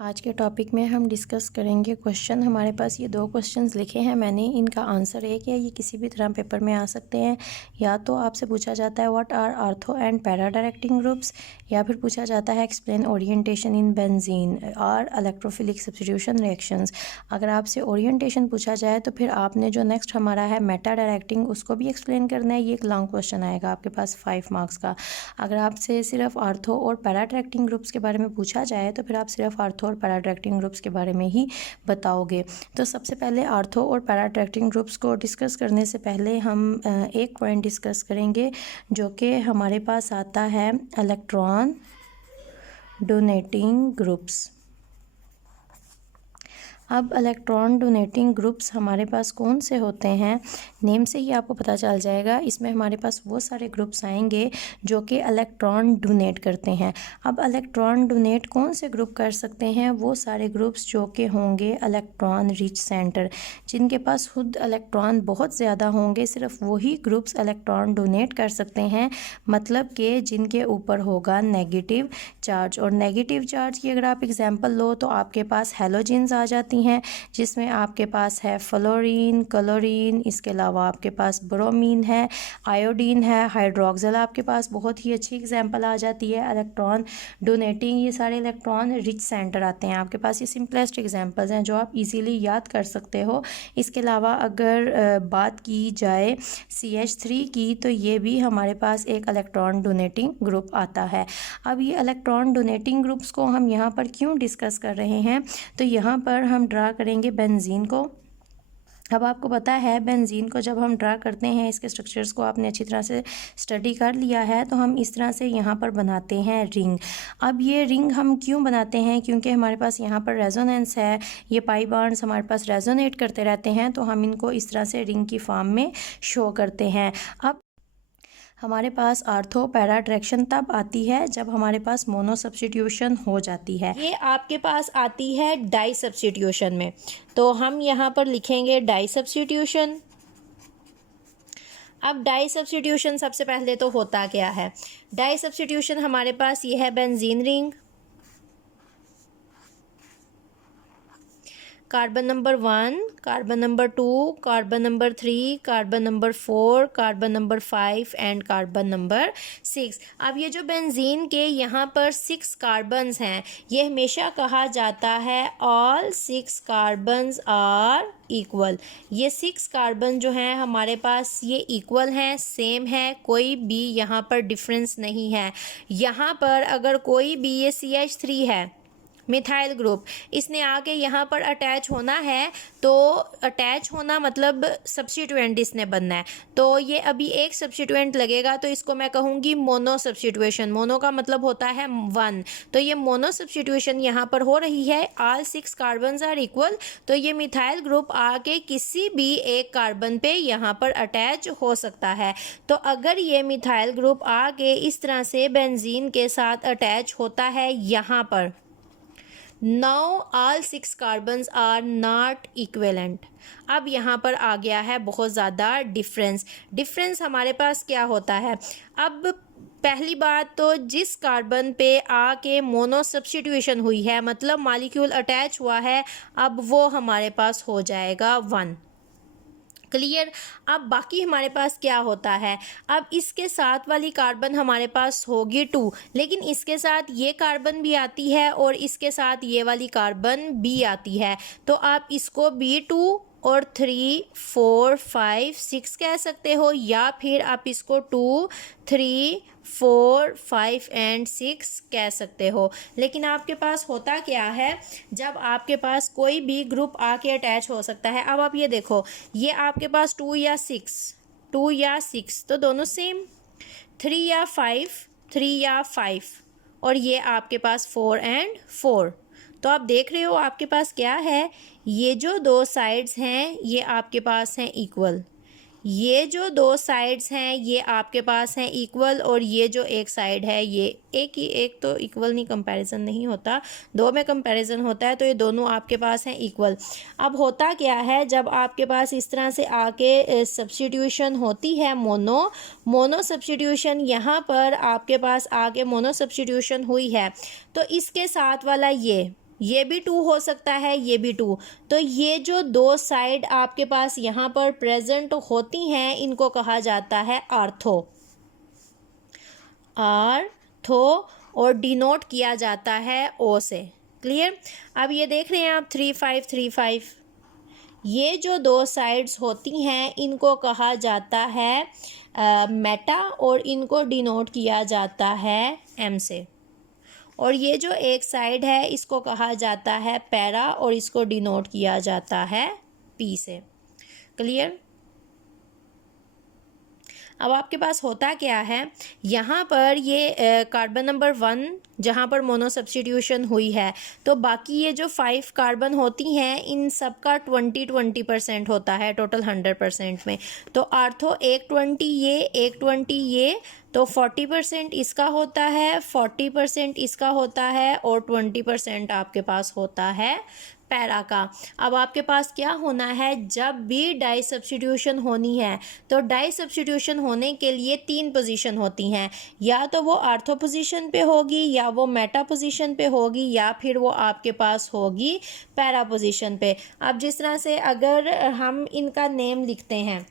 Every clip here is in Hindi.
आज के टॉपिक में हम डिस्कस करेंगे क्वेश्चन। हमारे पास ये दो क्वेश्चंस लिखे हैं मैंने, इनका आंसर एक है। ये किसी भी तरह पेपर में आ सकते हैं। या तो आपसे पूछा जाता है what are ortho and para directing groups, या फिर पूछा जाता है एक्सप्लेन ओरिएंटेशन इन बेंजीन और इलेक्ट्रोफिलिक सब्स्टिट्यूशन रिएक्शंस। अगर आपसे ओरिएंटेशन पूछा जाए तो फिर आपने जो नेक्स्ट हमारा है मेटा डायरेक्टिंग, उसको भी एक्सप्लेन करना है। ये एक लॉन्ग क्वेश्चन आएगा आपके पास 5 मार्क्स का। अगर आपसे सिर्फ आर्थो और पैरा डायरेक्टिंग ग्रुप्स के बारे में पूछा जाए तो फिर आप सिर्फ आर्थो और पैरा डायरेक्टिंग ग्रुप्स के बारे में ही बताओगे। तो सबसे पहले आर्थो और पैरा डायरेक्टिंग ग्रुप्स को डिस्कस करने से पहले हम एक पॉइंट डिस्कस करेंगे जो कि हमारे पास आता है इलेक्ट्रॉन डोनेटिंग ग्रुप्स। अब इलेक्ट्रॉन डोनेटिंग ग्रुप्स हमारे पास कौन से होते हैं, नेम से ही आपको पता चल जाएगा। इसमें हमारे पास वो सारे ग्रुप्स आएंगे जो कि इलेक्ट्रॉन डोनेट करते हैं। अब इलेक्ट्रॉन डोनेट कौन से ग्रुप कर सकते हैं, वो सारे ग्रुप्स जो कि होंगे इलेक्ट्रॉन रिच सेंटर, जिनके पास खुद इलेक्ट्रॉन बहुत ज़्यादा होंगे, सिर्फ वही ग्रुप्स इलेक्ट्रॉन डोनेट कर सकते हैं। मतलब कि जिनके ऊपर होगा नेगेटिव चार्ज। और नेगेटिव चार्ज की अगर आप एग्जांपल लो तो आपके पास हैलोजेंस आ जाती हैं, जिसमें आपके पास है फ्लोरीन, क्लोरीन, इसके अलावा आपके पास ब्रोमीन है, आयोडीन है, हाइड्रोक्सिल आपके पास बहुत ही अच्छी एग्जांपल आ जाती है इलेक्ट्रॉन डोनेटिंग। ये सारे इलेक्ट्रॉन रिच सेंटर आते हैं आपके पास। ये सिंपलेस्ट एग्जांपल्स हैं जो आप इजीली याद कर सकते हो। इसके अलावा अगर बात की जाए CH3 की, तो ये भी हमारे पास एक इलेक्ट्रॉन डोनेटिंग ग्रुप आता है। अब ये इलेक्ट्रॉन डोनेटिंग ग्रुप्स को हम यहाँ पर क्यों डिस्कस कर रहे हैं, तो यहाँ पर हम ड्रा करेंगे बेंजीन को। अब आपको पता है बेंजीन को जब हम ड्रा करते हैं, इसके स्ट्रक्चर्स को आपने अच्छी तरह से स्टडी कर लिया है, तो हम इस तरह से यहाँ पर बनाते हैं रिंग। अब ये रिंग हम क्यों बनाते हैं, क्योंकि हमारे पास यहाँ पर रेजोनेंस है, ये पाई बॉन्ड्स हमारे पास रेजोनेट करते रहते हैं, तो हम इनको इस तरह से रिंग की फॉर्म में शो करते हैं। अब हमारे पास आर्थो पैरा डायरेक्शन तब आती है जब हमारे पास मोनो सब्स्टिट्यूशन हो जाती है। ये आपके पास आती है डाई सब्स्टिट्यूशन में, तो हम यहाँ पर लिखेंगे डाई सब्स्टिट्यूशन। अब डाई सब्स्टिट्यूशन सबसे पहले तो होता क्या है, डाई सब्स्टिट्यूशन हमारे पास ये है benzene ring, carbon number 1, carbon number 2, carbon number 3, carbon number 4, carbon number 5 and carbon number 6। अब ये जो बेंजीन के यहाँ पर 6 कार्बन्स हैं, ये हमेशा कहा जाता है ऑल 6 कार्बन्स आर इक्वल। ये 6 कार्बन जो हैं हमारे पास ये इक्वल हैं, सेम है, कोई भी यहाँ पर डिफरेंस नहीं है। यहाँ पर अगर कोई भी ये CH3 है मिथाइल ग्रुप, इसने आके यहाँ पर अटैच होना है, तो अटैच होना मतलब सब्स्टिट्यूएंट इसने बनना है, तो ये अभी एक सब्स्टिट्यूएंट लगेगा, तो इसको मैं कहूँगी मोनो सब्स्टिट्यूशन। मोनो का मतलब होता है 1, तो ये मोनो सब्स्टिट्यूशन यहाँ पर हो रही है। ऑल 6 कार्बन्स आर इक्वल, तो ये मिथाइल ग्रुप आके किसी भी एक कार्बन पे यहाँ पर अटैच हो सकता है। तो अगर ये मिथाइल ग्रुप आके इस तरह से बेंजीन के साथ अटैच होता है यहाँ पर, Now all 6 carbons are not equivalent। अब यहाँ पर आ गया है बहुत ज़्यादा डिफरेंस हमारे पास क्या होता है। अब पहली बात तो जिस कार्बन पे आके मोनो सब्स्टिट्यूशन हुई है, मतलब मॉलिक्यूल अटैच हुआ है, अब वो हमारे पास हो जाएगा 1। क्लियर। अब बाकी हमारे पास क्या होता है, अब इसके साथ वाली कार्बन हमारे पास होगी 2, लेकिन इसके साथ ये कार्बन भी आती है और इसके साथ ये वाली कार्बन भी आती है, तो आप इसको B2 और 3, 4, 5, 6 कह सकते हो, या फिर आप इसको 2, 3, 4, 5 एंड 6 कह सकते हो। लेकिन आपके पास होता क्या है, जब आपके पास कोई भी ग्रुप आके अटैच हो सकता है। अब आप ये देखो, ये आपके पास 2 या 6 तो दोनों सेम, 3 या 5 और ये आपके पास 4 एंड 4। तो आप देख रहे हो आपके पास क्या है, ये जो 2 साइड्स हैं ये आपके पास हैं इक्वल, ये जो 2 साइड्स हैं ये आपके पास हैं इक्वल, और ये जो एक साइड है ये एक तो इक्वल नहीं, कंपैरिजन नहीं होता, 2 में कंपैरिजन होता है, तो ये दोनों आपके पास हैं इक्वल। अब होता क्या है, जब आपके पास इस तरह से आके सब्स्टिट्यूशन होती है मोनो सब्स्टिट्यूशन, यहाँ पर आपके पास आके मोनो सब्स्टिट्यूशन हुई है, तो इसके साथ वाला ये भी 2 हो सकता है, ये भी 2। तो ये जो दो साइड आपके पास यहाँ पर प्रेजेंट होती हैं इनको कहा जाता है आर्थो, आर्थो, और डिनोट किया जाता है ओ से। क्लियर। अब ये देख रहे हैं आप 3 5 3 5, ये जो दो साइड्स होती हैं इनको कहा जाता है मेटा, और इनको डिनोट किया जाता है एम से। और ये जो एक साइड है इसको कहा जाता है पैरा, और इसको डिनोट किया जाता है पी से। क्लियर। अब आपके पास होता क्या है, यहाँ पर ये कार्बन नंबर 1 जहाँ पर मोनो सब्स्टिट्यूशन हुई है, तो बाकी ये जो 5 कार्बन होती हैं इन सब का 20% होता है टोटल 100% में। तो आर्थो एक 20 ये, एक 20 ये, तो 40% इसका होता है, 40% इसका होता है, और 20% आपके पास होता है पैरा का। अब आपके पास क्या होना है, जब भी डाई सब्स्टिट्यूशन होनी है तो डाई सब्स्टिट्यूशन होने के लिए 3 पोजीशन होती हैं, या तो वो आर्थो पोजीशन पे होगी, या वो मेटा पोजीशन पे होगी, या फिर वो आपके पास होगी पैरा पोजीशन पे। अब जिस तरह से अगर हम इनका नेम लिखते हैं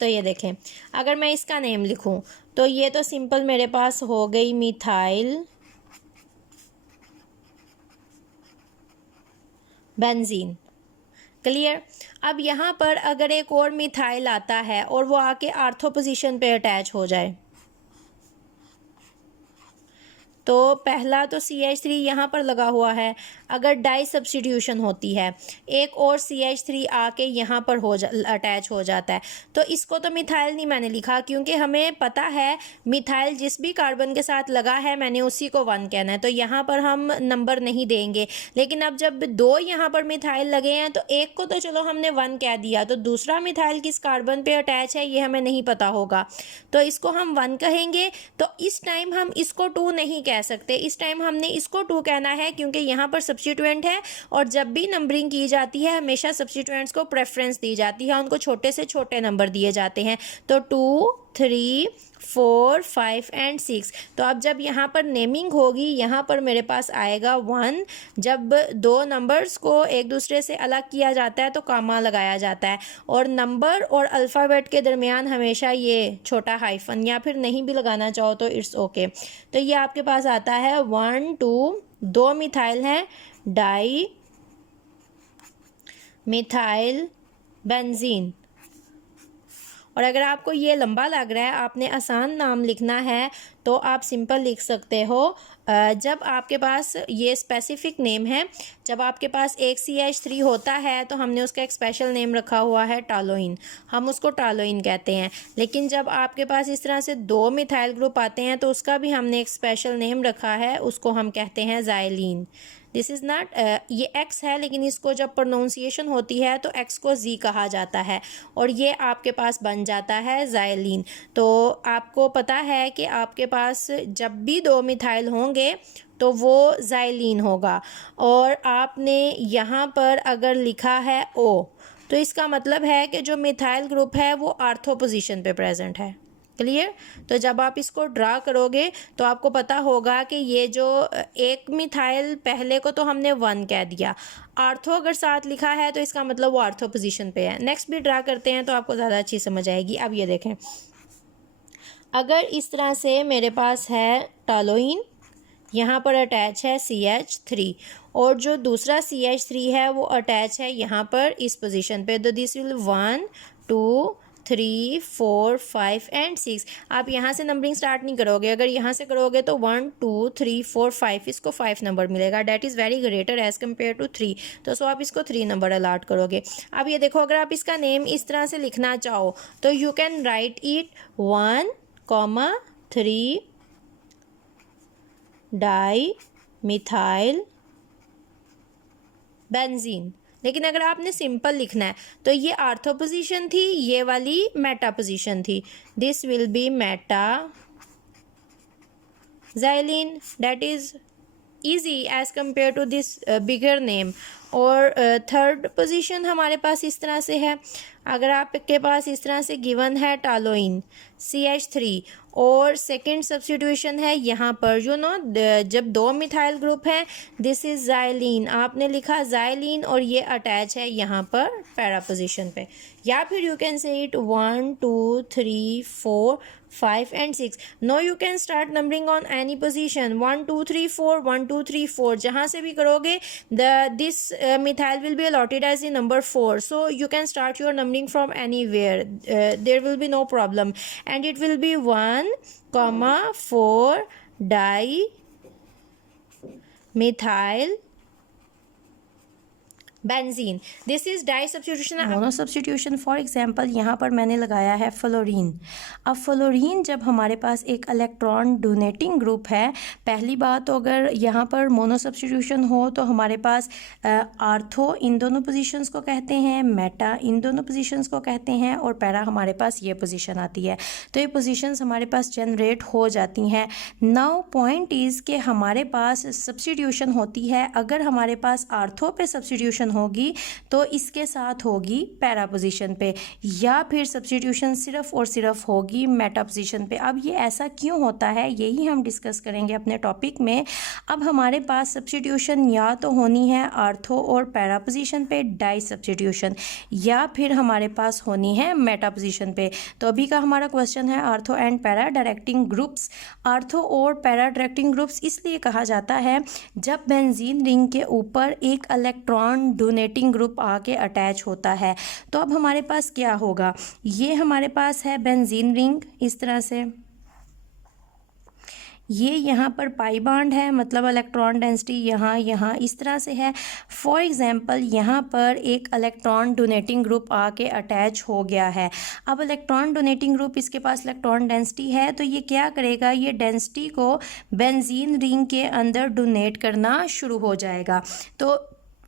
तो ये देखें, अगर मैं इसका नेम लिखूं तो ये तो सिंपल मेरे पास हो गई मिथाइल बेंजीन। क्लियर। अब यहाँ पर अगर एक और मिथाइल आता है और वो आके आर्थो पोजीशन पे अटैच हो जाए, तो पहला तो CH3 यहाँ पर लगा हुआ है, अगर डाई सब्स्टिट्यूशन होती है एक और CH3 आके यहाँ पर अटैच हो जाता है, तो इसको तो मिथाइल नहीं मैंने लिखा, क्योंकि हमें पता है मिथाइल जिस भी कार्बन के साथ लगा है मैंने उसी को 1 कहना है, तो यहाँ पर हम नंबर नहीं देंगे। लेकिन अब जब 2 यहाँ पर मिथाइल लगे हैं तो एक को तो चलो हमने 1 कह दिया, तो दूसरा मिथाइल किस कार्बन पे अटैच है ये हमें नहीं पता होगा, तो इसको हम 1 कहेंगे। तो इस टाइम हम इसको 2 नहीं कह सकते, इस टाइम हमने इसको 2 कहना है, क्योंकि यहाँ पर सब्स्टिट्यूएंट है, और जब भी नंबरिंग की जाती है हमेशा सब्स्टिट्यूएंट्स को प्रेफरेंस दी जाती है, उनको छोटे से छोटे नंबर दिए जाते हैं। तो 2 3 4 5 एंड 6। तो अब जब यहाँ पर नेमिंग होगी यहाँ पर मेरे पास आएगा 1। जब दो नंबर्स को एक दूसरे से अलग किया जाता है तो कामा लगाया जाता है, और नंबर और अल्फ़ाबेट के दरमियान हमेशा ये छोटा हाइफन, या फिर नहीं भी लगाना चाहो तो इट्स ओके। तो ये आपके पास आता है 1 2, 2 मिथाइल हैं, डाई मिथाइल बेंजीन। और अगर आपको ये लंबा लग रहा है, आपने आसान नाम लिखना है, तो आप सिंपल लिख सकते हो। जब आपके पास ये स्पेसिफिक नेम है, जब आपके पास एक CH3 होता है तो हमने उसका एक स्पेशल नेम रखा हुआ है टालोइन, हम उसको टालोइन कहते हैं। लेकिन जब आपके पास इस तरह से 2 मिथाइल ग्रुप आते हैं तो उसका भी हमने एक स्पेशल नेम रखा है, उसको हम कहते हैं ज़ाइलीन। दिस इज़ नॉट, ये एक्स है लेकिन इसको जब प्रोनाउंसिएशन होती है तो एक्स को जी कहा जाता है, और ये आपके पास बन जाता है ज़ाइलीन। तो आपको पता है कि आपके पास जब भी 2 मिथाइल होंगे तो वो ज़ाइलीन होगा, और आपने यहाँ पर अगर लिखा है O तो इसका मतलब है कि जो मिथाइल ग्रुप है वो आर्थो पोजीशन पे प्रेजेंट है। क्लियर। तो जब आप इसको ड्रा करोगे तो आपको पता होगा कि ये जो एक मिथाइल पहले को तो हमने 1 कह दिया, आर्थो अगर साथ लिखा है तो इसका मतलब वो आर्थो पोजीशन पे है। नेक्स्ट भी ड्रा करते हैं तो आपको ज़्यादा अच्छी समझ आएगी। अब ये देखें, अगर इस तरह से मेरे पास है टालोइन, यहाँ पर अटैच है CH3, और जो दूसरा CH3 है वो अटैच है यहाँ पर इस पोजीशन पे, तो दिस विल 1 2 3 4 5 एंड 6। आप यहाँ से नंबरिंग स्टार्ट नहीं करोगे, अगर यहाँ से करोगे तो 1 2 3 4 5, इसको 5 नंबर मिलेगा, that is very greater as compare to 3। तो सो आप इसको 3 नंबर अलाट करोगे। अब ये देखो, अगर आप इसका नेम इस तरह से लिखना चाहो तो you can write it 1 3 di methyl benzene. लेकिन अगर आपने सिंपल लिखना है तो ये आर्थो पोजीशन थी, ये वाली मेटा पोजीशन थी, this will be meta xylene, that is easy as compare to this bigger name. और थर्ड पोजीशन हमारे पास इस तरह से है, अगर आपके पास इस तरह से गिवन है टालोइन CH3 और सेकंड सब्स्टिट्यूशन है यहाँ पर जब दो मिथाइल ग्रुप हैं, दिस इज जाइलिन, आपने लिखा जाइलिन और ये अटैच है यहाँ पर पैरा पोजीशन पे, या फिर you can say it 1 2 3 4 5 and 6. Now you can start numbering on any position 1 2 3 4 1 2 3 4, जहाँ से भी करोगे this methyl will be allotted as the number 4, so you can start your numbering from anywhere, there will be no problem, and it will be 1, 4 dimethyl benzene. This is di substitution. Mono substitution for example यहाँ पर मैंने लगाया है फ्लोरीन. अब फ्लोरीन जब हमारे पास एक इलेक्ट्रॉन डोनेटिंग ग्रुप है, पहली बात तो अगर यहाँ पर मोनो सब्स्टिट्यूशन हो तो हमारे पास आर्थो इन दोनों पोजीशंस को कहते हैं, मेटा इन दोनों पोजीशंस को कहते हैं, और पैरा हमारे पास ये पोजीशन आती है. तो ये पोजीशंस हमारे पास जनरेट हो जाती हैं. नाउ पॉइंट इज़ कि हमारे पास सब्स्टिट्यूशन होती है, अगर हमारे पास आर्थो पे सब्स्टिट्यूशन होगी तो इसके साथ होगी पैरा पोजीशन पे, या फिर सब्स्टिट्यूशन सिर्फ और सिर्फ होगी मेटा पोजीशन पे. अब ये ऐसा क्यों होता है, यही हम डिस्कस करेंगे अपने टॉपिक में. अब हमारे पास सब्स्टिट्यूशन या तो होनी है आर्थो और पैरा पोजीशन पे डाई सब्स्टिट्यूशन, या फिर हमारे पास होनी है मेटा पोजीशन पे. तो अभी का हमारा क्वेश्चन है ortho and para directing groups. Ortho और पैरा डायरेक्टिंग ग्रुप्स इसलिए कहा जाता है जब बेंजीन रिंग के ऊपर एक इलेक्ट्रॉन डोनेटिंग ग्रुप आके अटैच होता है. तो अब हमारे पास क्या होगा, ये हमारे पास है बेंजीन रिंग इस तरह से, ये यहाँ पर पाई बॉन्ड है, मतलब इलेक्ट्रॉन डेंसिटी यहाँ इस तरह से है. फॉर एग्जांपल यहाँ पर एक इलेक्ट्रॉन डोनेटिंग ग्रुप आके अटैच हो गया है. अब इलेक्ट्रॉन डोनेटिंग ग्रुप इसके पास इलेक्ट्रॉन डेंसिटी है, तो ये क्या करेगा, ये डेंसिटी को बेंजीन रिंग के अंदर डोनेट करना शुरू हो जाएगा. तो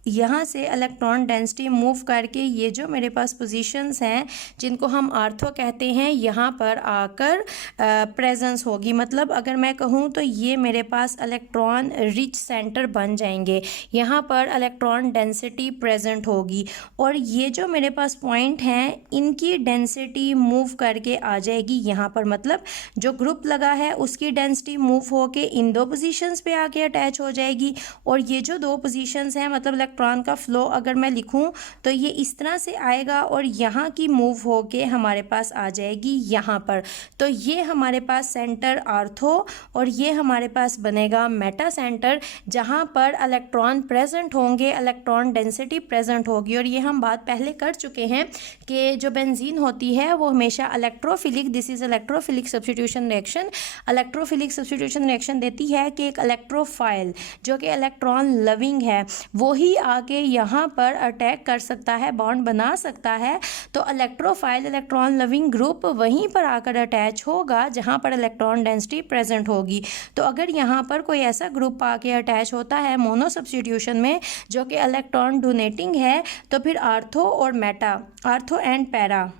यहाँ से इलेक्ट्रॉन डेंसिटी मूव करके ये जो मेरे पास पोजीशंस हैं जिनको हम आर्थो कहते हैं, यहाँ पर आकर प्रेजेंस होगी. मतलब अगर मैं कहूँ तो ये मेरे पास इलेक्ट्रॉन रिच सेंटर बन जाएंगे, यहाँ पर इलेक्ट्रॉन डेंसिटी प्रेजेंट होगी, और ये जो मेरे पास पॉइंट हैं इनकी डेंसिटी मूव करके आ जाएगी यहाँ पर. मतलब जो ग्रुप लगा है उसकी डेंसिटी मूव होके इन दो पोजीशंस पे आके अटैच हो जाएगी, और ये जो दो पोजीशंस हैं मतलब इलेक्ट्रॉन का फ्लो अगर मैं लिखूं तो ये इस तरह से आएगा और यहाँ की मूव होके हमारे पास आ जाएगी यहाँ पर. तो ये हमारे पास सेंटर आर्थो और ये हमारे पास बनेगा मेटा सेंटर, जहाँ पर इलेक्ट्रॉन प्रेजेंट होंगे, इलेक्ट्रॉन डेंसिटी प्रेजेंट होगी. और ये हम बात पहले कर चुके हैं कि जो बेंजीन होती है वो हमेशा electrophilic, this is electrophilic substitution reaction, electrophilic substitution reaction देती है कि एक इलेक्ट्रोफाइल जो कि इलेक्ट्रॉन लविंग है वो ही आके यहाँ पर अटैक कर सकता है, बॉन्ड बना सकता है. तो इलेक्ट्रोफाइल इलेक्ट्रॉन लविंग ग्रुप वहीं पर आकर अटैच होगा जहाँ पर इलेक्ट्रॉन डेंसिटी प्रेजेंट होगी. तो अगर यहाँ पर कोई ऐसा ग्रुप आके अटैच होता है मोनो सब्स्टिट्यूशन में जो कि इलेक्ट्रॉन डोनेटिंग है, तो फिर आर्थो और मेटा, आर्थो एंड पैरा,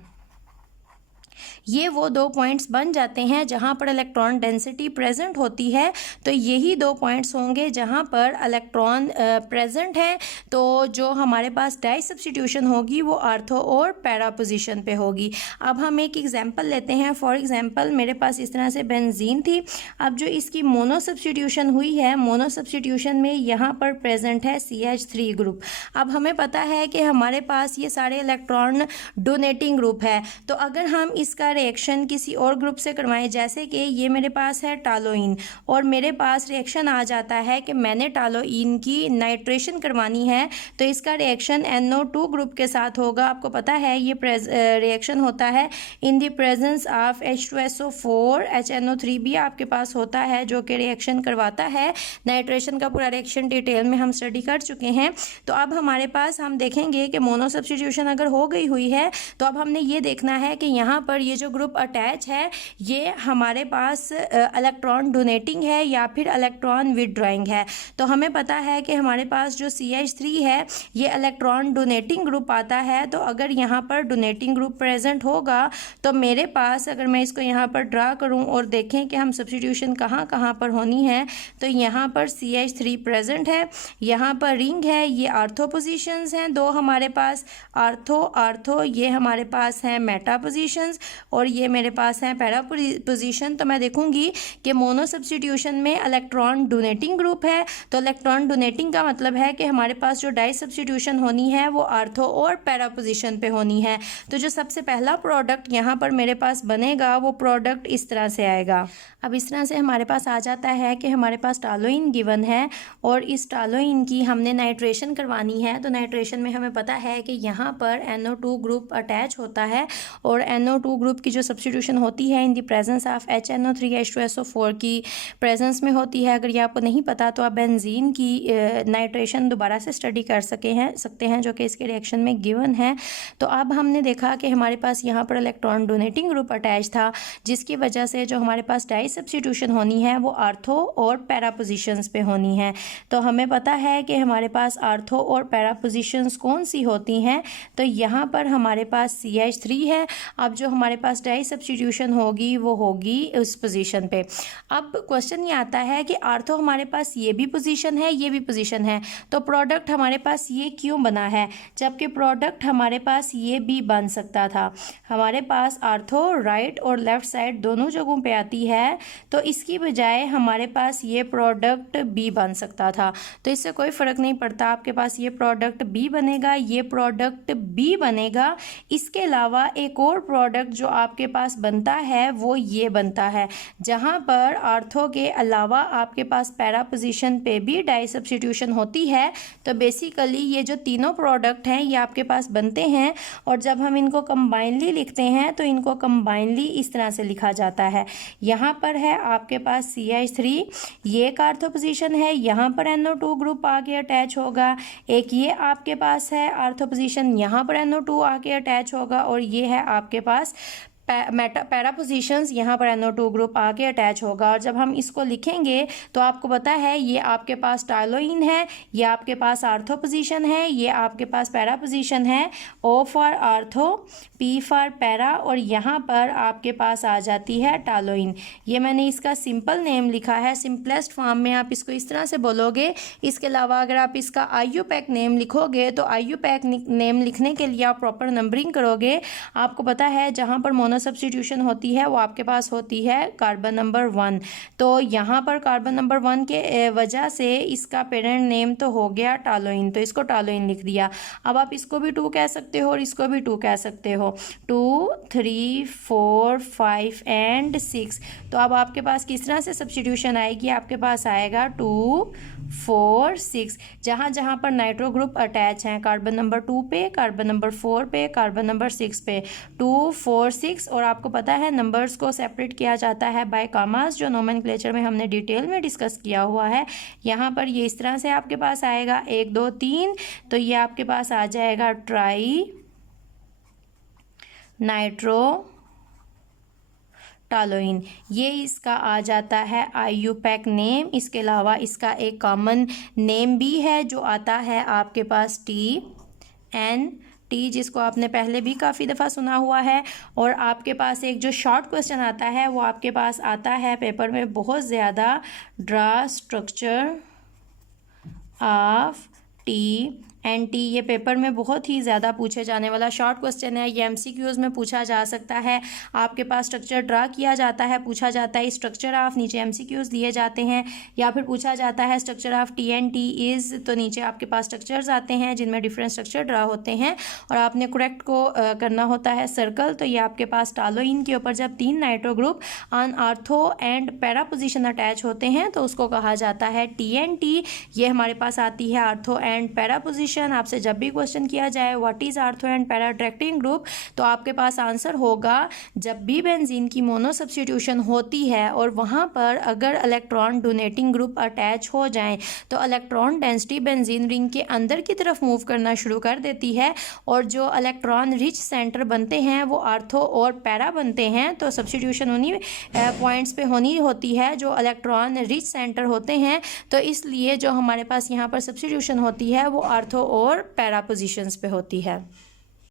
ये वो दो पॉइंट्स बन जाते हैं जहाँ पर इलेक्ट्रॉन डेंसिटी प्रेजेंट होती है. तो यही दो पॉइंट्स होंगे जहाँ पर इलेक्ट्रॉन प्रेजेंट है. तो जो हमारे पास डाई सब्स्टिट्यूशन होगी वो आर्थो और पैरा पोजीशन पे होगी. अब हम एक एग्जांपल लेते हैं. फॉर एग्जांपल मेरे पास इस तरह से बेंजीन थी. अब जो इसकी मोनो सब्स्टिट्यूशन हुई है, मोनो सब्स्टिट्यूशन में यहाँ पर प्रेजेंट है CH3 ग्रुप. अब हमें पता है कि हमारे पास ये सारे इलेक्ट्रॉन डोनेटिंग ग्रुप है. तो अगर हम इसका रिएक्शन किसी और ग्रुप से करवाएं, जैसे कि ये मेरे पास है टालोइन और मेरे पास रिएक्शन आ जाता है कि मैंने टालोइन की नाइट्रेशन करवानी है, तो इसका रिएक्शन NO2 ग्रुप के साथ होगा. आपको पता है ये रिएक्शन होता है in the presence of H2SO4, HNO3 भी आपके पास होता है जो कि रिएक्शन करवाता है. नाइट्रेशन का पूरा रिएक्शन डिटेल में हम स्टडी कर चुके हैं. तो अब हमारे पास हम देखेंगे कि मोनो सब्स्टिट्यूशन अगर हो गई हुई है तो अब हमने ये देखना है कि यहाँ पर ये जो ग्रुप अटैच है ये हमारे पास इलेक्ट्रॉन डोनेटिंग है या फिर इलेक्ट्रॉन विदड्रॉइंग है. तो हमें पता है कि हमारे पास जो CH3 है ये इलेक्ट्रॉन डोनेटिंग ग्रुप आता है. तो अगर यहाँ पर डोनेटिंग ग्रुप प्रेजेंट होगा तो मेरे पास, अगर मैं इसको यहाँ पर ड्रा करूँ और देखें कि हम सब्स्टिट्यूशन कहाँ कहाँ पर होनी है, तो यहाँ पर CH3 प्रेजेंट है, यहाँ पर रिंग है, ये आर्थो पोजीशंस हैं दो हमारे पास, आर्थो आर्थो, ये हमारे पास हैं मेटा पोजीशंस. और ये मेरे पास है पैरा पोजीशन, तो मैं देखूंगी कि मोनो सब्स्टिट्यूशन में इलेक्ट्रॉन डोनेटिंग ग्रुप है, तो इलेक्ट्रॉन डोनेटिंग का मतलब है कि हमारे पास जो डाई सब्स्टिट्यूशन होनी है वो आर्थो और पैरा पोजीशन पे होनी है। तो जो सबसे पहला प्रोडक्ट यहाँ पर मेरे पास बनेगा वो प्रोडक्ट इस तरह से आएगा। अब इस तरह से हमारे पास आ जाता है कि हमारे पास टालोइन गिवन है और इस टालोइन की हमने नाइट्रेशन करवानी है। तो नाइट्रेशन में हमें पता है कि यहाँ पर NO2 ग्रुप अटैच होता है और NO2 ग्रुप की जो सब्स्टिट्यूशन होती है in the presence of HNO3H2SO4 की प्रेजेंस में होती है। अगर ये आपको नहीं पता तो आप बेंजीन की नाइट्रेशन दोबारा से स्टडी कर सकते हैं जो कि इसके रिएक्शन में गिवन है। तो अब हमने देखा कि हमारे पास यहाँ पर इलेक्ट्रॉन डोनेटिंग ग्रुप अटैच था, जिसकी वजह से जो हमारे पास डाई सब्स्टिट्यूशन होनी है वो आर्थो और पैरा पोजीशंस पे होनी है। तो हमें पता है कि हमारे पास आर्थो और पैरा पोजीशंस कौन सी होती हैं, तो यहाँ पर हमारे पास CH3 है। अब जो हमारे पास डाई सब्स्टिट्यूशन होगी वो होगी उस पोजीशन पे। अब क्वेश्चन ये आता है कि आर्थो हमारे पास ये भी पोजीशन है, ये भी पोजीशन है, तो प्रोडक्ट हमारे पास ये क्यों बना है, जबकि प्रोडक्ट हमारे पास ये भी बन सकता था। हमारे पास आर्थो राइट और लेफ्ट साइड दोनों जगहों पे आती है, तो इसकी बजाय हमारे पास ये प्रोडक्ट बी बन सकता था। तो इससे कोई फ़र्क नहीं पड़ता, आपके पास ये प्रोडक्ट बी बनेगा, ये प्रोडक्ट बी बनेगा। इसके अलावा एक और प्रोडक्ट जो आपके पास बनता है वो ये बनता है, जहाँ पर आर्थो के अलावा आपके पास पैरा पोजीशन पे भी डाई सब्स्टिट्यूशन होती है। तो बेसिकली ये जो तीनों प्रोडक्ट हैं ये आपके पास बनते हैं, और जब हम इनको कंबाइनली लिखते हैं तो इनको कंबाइनली इस तरह से लिखा जाता है। यहाँ पर है आपके पास CH3, ये एक आर्थो पोजीशन है, यहाँ पर NO2 ग्रुप आके अटैच होगा। एक ये आपके पास है आर्थो पोजीशन, यहाँ पर NO2 आके अटैच होगा, और ये है आपके पास पैरा पोजीशंस, यहाँ पर NO2 ग्रुप आके अटैच होगा। और जब हम इसको लिखेंगे तो आपको पता है ये आपके पास टालोइन है, ये आपके पास आर्थो पोजीशन है, ये आपके पास पैरा पोजीशन है। O for ortho, P for para, और यहाँ पर आपके पास आ जाती है टालोइन। ये मैंने इसका सिंपल नेम लिखा है, सिंपलेस्ट फॉर्म में आप इसको इस तरह से बोलोगे। इसके अलावा अगर आप इसका IUPAC नेम लिखोगे तो IUPAC नेम लिखने के लिए आप प्रॉपर नंबरिंग करोगे। आपको पता है जहाँ पर मोनो सब्स्टिट्यूशन होती है वो आपके पास होती है कार्बन नंबर 1, तो यहाँ पर कार्बन नंबर 1 के वजह से इसका पेरेंट नेम तो हो गया टालोइन, तो इसको टालोइन लिख दिया। अब आप इसको भी 2 कह सकते हो और इसको भी 2 कह सकते हो, 2, 3, 4, 5 एंड 6। तो अब आपके पास किस तरह से सब्स्टिट्यूशन आएगी, आपके पास आएगा 2, 4, 6, जहाँ जहाँ पर नाइट्रो ग्रुप अटैच हैं, कार्बन नंबर 2 पे, कार्बन नंबर 4 पे, कार्बन नंबर 6 पे, 2, 4, 6। और आपको पता है नंबर्स को सेपरेट किया जाता है बाय कामास, जो नोमेनक्लेचर में हमने डिटेल में डिस्कस किया हुआ है। यहाँ पर ये इस तरह से आपके पास आएगा 1, 2, 3, तो ये आपके पास आ जाएगा ट्राई नाइट्रो टालोइन, ये इसका आ जाता है IUPAC नेम। इसके अलावा इसका एक कॉमन नेम भी है जो आता है आपके पास TNT, जिसको आपने पहले भी काफ़ी दफ़ा सुना हुआ है। और आपके पास एक जो शॉर्ट क्वेश्चन आता है वो आपके पास आता है पेपर में बहुत ज़्यादा, ड्रा स्ट्रक्चर ऑफ TNT। ये पेपर में बहुत ही ज़्यादा पूछे जाने वाला शॉर्ट क्वेश्चन है। ये MCQs में पूछा जा सकता है। आपके पास स्ट्रक्चर ड्रा किया जाता है, पूछा जाता है स्ट्रक्चर ऑफ, नीचे MCQs दिए जाते हैं, या फिर पूछा जाता है स्ट्रक्चर ऑफ TNT इज़, तो नीचे आपके पास स्ट्रक्चर्स आते हैं जिनमें डिफरेंट स्ट्रक्चर ड्रा होते हैं और आपने करेक्ट को करना होता है सर्कल। तो ये आपके पास टालोइन के ऊपर जब 3 nitro group on ortho and para position attach होते हैं तो उसको कहा जाता है TNT। ये हमारे पास आती है आर्थो एंड पैरा पोजीशन। आपसे जब भी क्वेश्चन किया जाए what is ortho and para attracting group, तो आपके पास आंसर होगा जब भी बेंजीन की मोनो सब्स्टिट्यूशन होती है और वहां पर अगर इलेक्ट्रॉन डोनेटिंग ग्रुप अटैच हो जाएं तो इलेक्ट्रॉन डेंसिटी बेंजीन रिंग के अंदर की तरफ मूव करना शुरू कर देती है और जो इलेक्ट्रॉन रिच सेंटर बनते हैं वो आर्थो और पैरा बनते हैं। तो सब्स्टिट्यूशन उन्हीं पॉइंट्स पे होनी होती है जो इलेक्ट्रॉन रिच सेंटर होते हैं। तो इसलिए जो हमारे पास यहाँ पर सब्स्टिट्यूशन होती है वो आर्थो और पैरा पोजीशंस पे होती है।